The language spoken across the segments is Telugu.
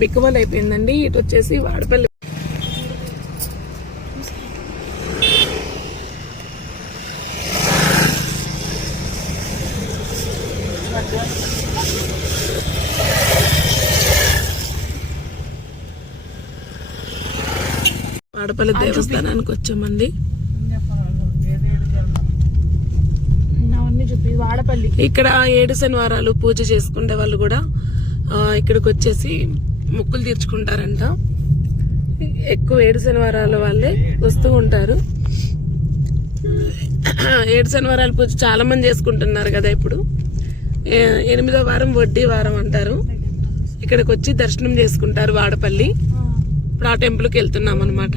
బిక్కవల్ అయిపోయిందండి. ఇటు వచ్చేసి వాడపల్లి వాడపల్లి దేవస్థానానికి వచ్చామండి. వాడపల్లి. ఇక్కడ ఏడు శనివారాలు పూజ చేసుకునే వాళ్ళు కూడా ఇక్కడికి వచ్చేసి మొక్కులు తీర్చుకుంటారంట. ఎక్కువ ఏడు శనివారాల వాళ్ళే వస్తూ ఉంటారు. ఏడు శనివారాల పూజ చాలా మంది చేసుకుంటున్నారు కదా ఇప్పుడు. ఏ- ఎనిమిదో వారం వడ్డీ వారం అంటారు. ఇక్కడికి వచ్చి దర్శనం చేసుకుంటారు వాడపల్లి. ఇప్పుడు ఆ టెంపుల్కి వెళ్తున్నాం అనమాట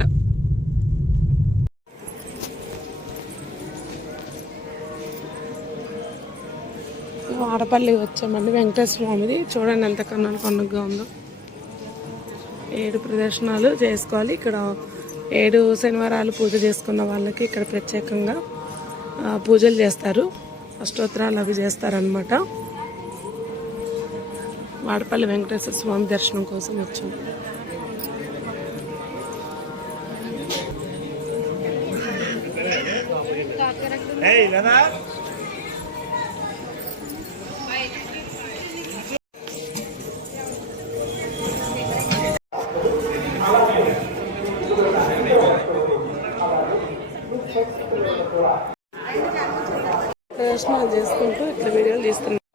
వాడపల్లి వచ్చామండి. వెంకటేశ్వర స్వామిది. చూడండి ఎంత కన్నాను పండుగగా ఉందో. ఏడు ప్రదర్శనలు చేసుకోవాలి. ఇక్కడ ఏడు శనివారాలు పూజ చేసుకున్న వాళ్ళకి ఇక్కడ ప్రత్యేకంగా పూజలు చేస్తారు. అష్టోత్తరాలు అవి చేస్తారనమాట వాడపల్లి వెంకటేశ్వర స్వామి దర్శనం కోసం వచ్చాం Leonard. imperialista. Né?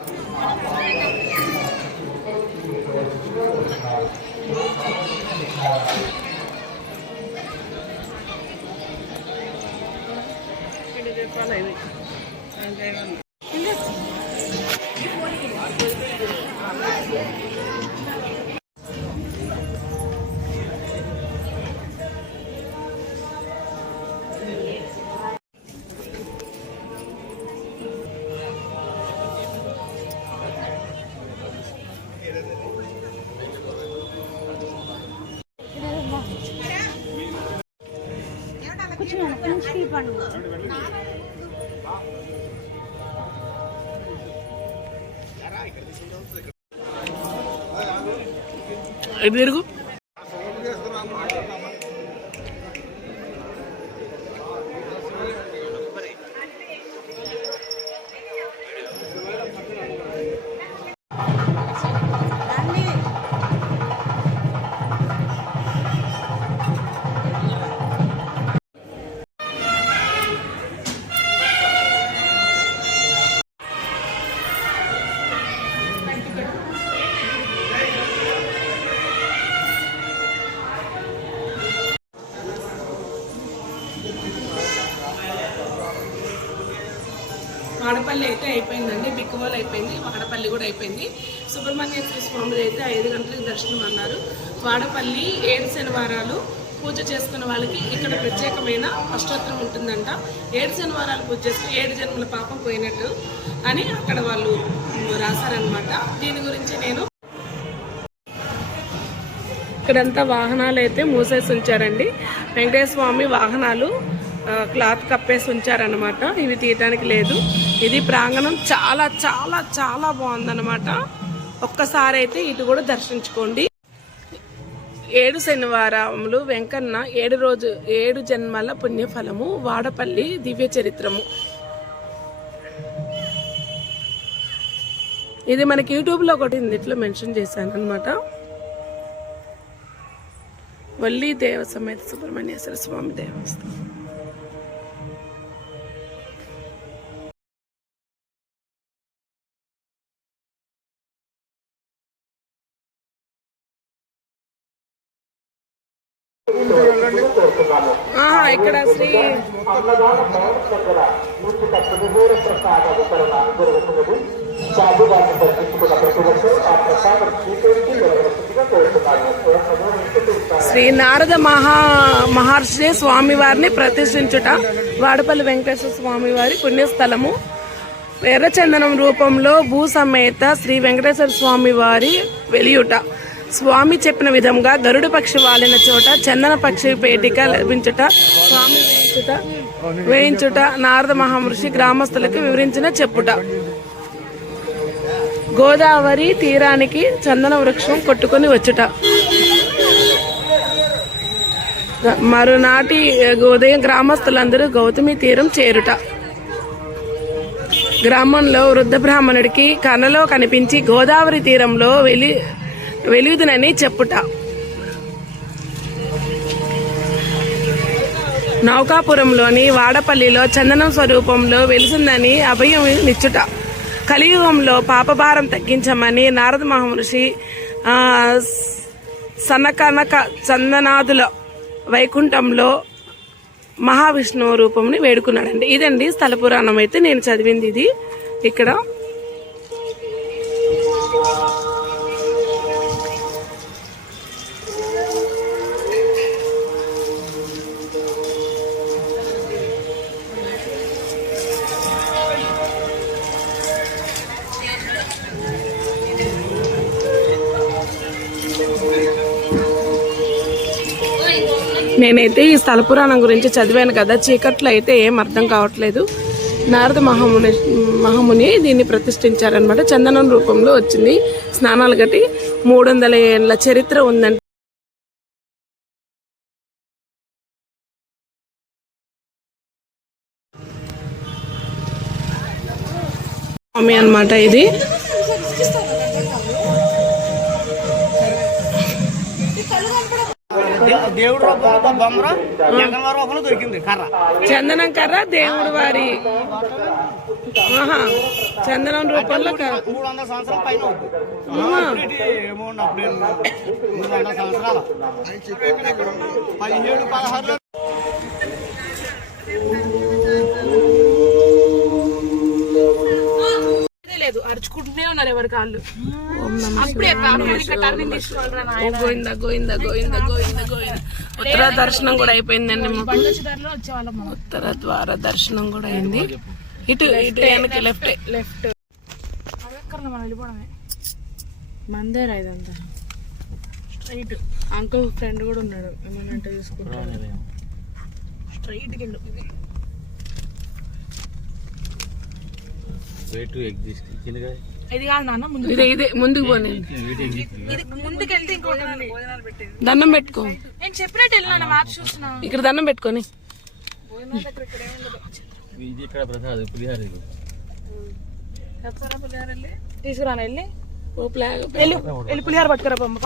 కూర్చున్నాను. వీడియోలు తీస్తున్నాం ఇటు తిరుగు? వాడపల్లి అయితే అయిపోయిందండి బిక్కువల్ అయిపోయింది వాడపల్లి కూడా అయిపోయింది. సుబ్రహ్మణ్యేశ్వర స్వామి అయితే ఐదు గంటలకు దర్శనం అన్నారు. వాడపల్లి ఏడు శనివారాలు పూజ చేసుకున్న వాళ్ళకి ఇక్కడ ప్రత్యేకమైన అష్టోత్తరం ఉంటుందంట. ఏడు శనివారాలు పూజ చేసుకుని ఏడు జన్మల పాపం పోయినట్టు అని అక్కడ వాళ్ళు రాశారనమాట దీని గురించి నేను ఇక్కడంతా వాహనాలు అయితే మూసేసి ఉంచారండి. వెంకటేశ్వర స్వామి వాహనాలు క్లాత్ కప్పేసి ఉంచారనమాట ఇవి తీయటానికి లేదు. ఇది ప్రాంగణం చాలా చాలా చాలా బాగుందన్నమాట. ఒక్కసారి అయితే ఇటు కూడా దర్శించుకోండి. ఏడు శనివారములు వెంకన్న ఏడు రోజు ఏడు జన్మల పుణ్యఫలము వాడపల్లి దివ్య చరిత్రము. ఇది మనకి యూట్యూబ్లో ఒకటి ఉంది. ఇట్లా మెన్షన్ చేశాను అనమాట వల్లి దేవ సమేత సుబ్రహ్మణ్యేశ్వర స్వామి దేవస్థానం. ఇక్కడ శ్రీ శ్రీ నారద మహా మహర్షి స్వామి వారిని ప్రతిష్ఠించుట వాడపల్లి వెంకటేశ్వర స్వామి వారి పుణ్యస్థలము. ఎర్రచందనం రూపంలో భూ సమేత శ్రీ వెంకటేశ్వర స్వామి వారి వెలియుట. స్వామి చెప్పిన విధంగా గరుడ పక్షి వాలిన చోట చందన పక్షి పేటిక లభించుట స్వామి వేయించుట వేయించుట నారద మహామృషి గ్రామస్తులకు వివరించిన చెప్పుట. గోదావరి తీరానికి చందన వృక్షం కొట్టుకుని వచ్చుట. మరునాటి ఉదయం గ్రామస్తులందరూ గౌతమి తీరం చేరుట. గ్రామంలో వృద్ధ బ్రాహ్మణుడికి కనలో కనిపించి గోదావరి తీరంలో వెలి వెలుగుదనని చెప్పుట. నౌకాపురంలోని వాడపల్లిలో చందనం స్వరూపంలో వెలిసిందని అభయం నిచ్చుట. కలియుగంలో పాపభారం తగ్గించమని నారద మహర్షి సనకనక చందనాదుల వైకుంఠంలో మహావిష్ణువు రూపంని వేడుకున్నాడండి. ఇదండి స్థల పురాణం అయితే నేను చదివింది ఇది. ఇక్కడ నేనైతే ఈ స్థల పురాణం గురించి చదివాను కదా చీకట్లో అయితే ఏం అర్థం కావట్లేదు. నారద మహాముని మహాముని దీన్ని ప్రతిష్ఠించారనమాట చందనం రూపంలో వచ్చింది. స్నానాలు గట్టి మూడు వందల ఏళ్ళ చరిత్ర ఉందంట. స్వామి అనమాట ఇది. దేవుడు రూపంలో బొమ్మర జగన్వారి రూపంలో దొరికింది కర్ర. చందనం కర్ర దేవుడు వారి ఆహా చందనం రూపంలో మూడు వందల సంవత్సరాల పైన. మూడు వందల సంవత్సరాలు. పదిహేడు ఉన్నారు ఎవరి కాళ్ళు? అప్పుడే ఇక్కడ టర్నింగ్ తీసుకోవాలరా నాయన. గోవింద గోవింద గోవింద గోవింద గోవింద. ఉత్తర దర్శనం కూడా అయిపోయిందండి. ఉత్తర ద్వార దర్శనం కూడా అయింది. ఇటు ఇటు వెనక్కి లెఫ్ట్ లెఫ్ట్ మనం వెళ్ళిపోవడమే. మందేరా ఇదంతా. స్ట్రైట్ అంకుల్ ఫ్రెండ్ కూడా ఉన్నాడు. ఏమన్నా అంటే చూసుకుంటాడు స్ట్రైట్ వెయిట్ చిన్నగా ఇది కాదు నాన్న ముందు ఇదే ఇదే ముందుకు పోనీ ఇది ముందుకు వెళ్తే ఇంకోటి ఉంది. దండం పెట్టుకో. నేను చెప్పినట్టు వెళ్ళినా మ్యాప్ చూస్తున్నా. ఇక్కడ దండం పెట్టుకొని ఇది ఇక్కడ ప్రసాద్ పులిహార ఇది. తీసుకురాను వెళ్ళి? ఓ ప్లాగ్. వెళ్ళి వెళ్ళి పులిహార పట్టుకురా బొమ్మ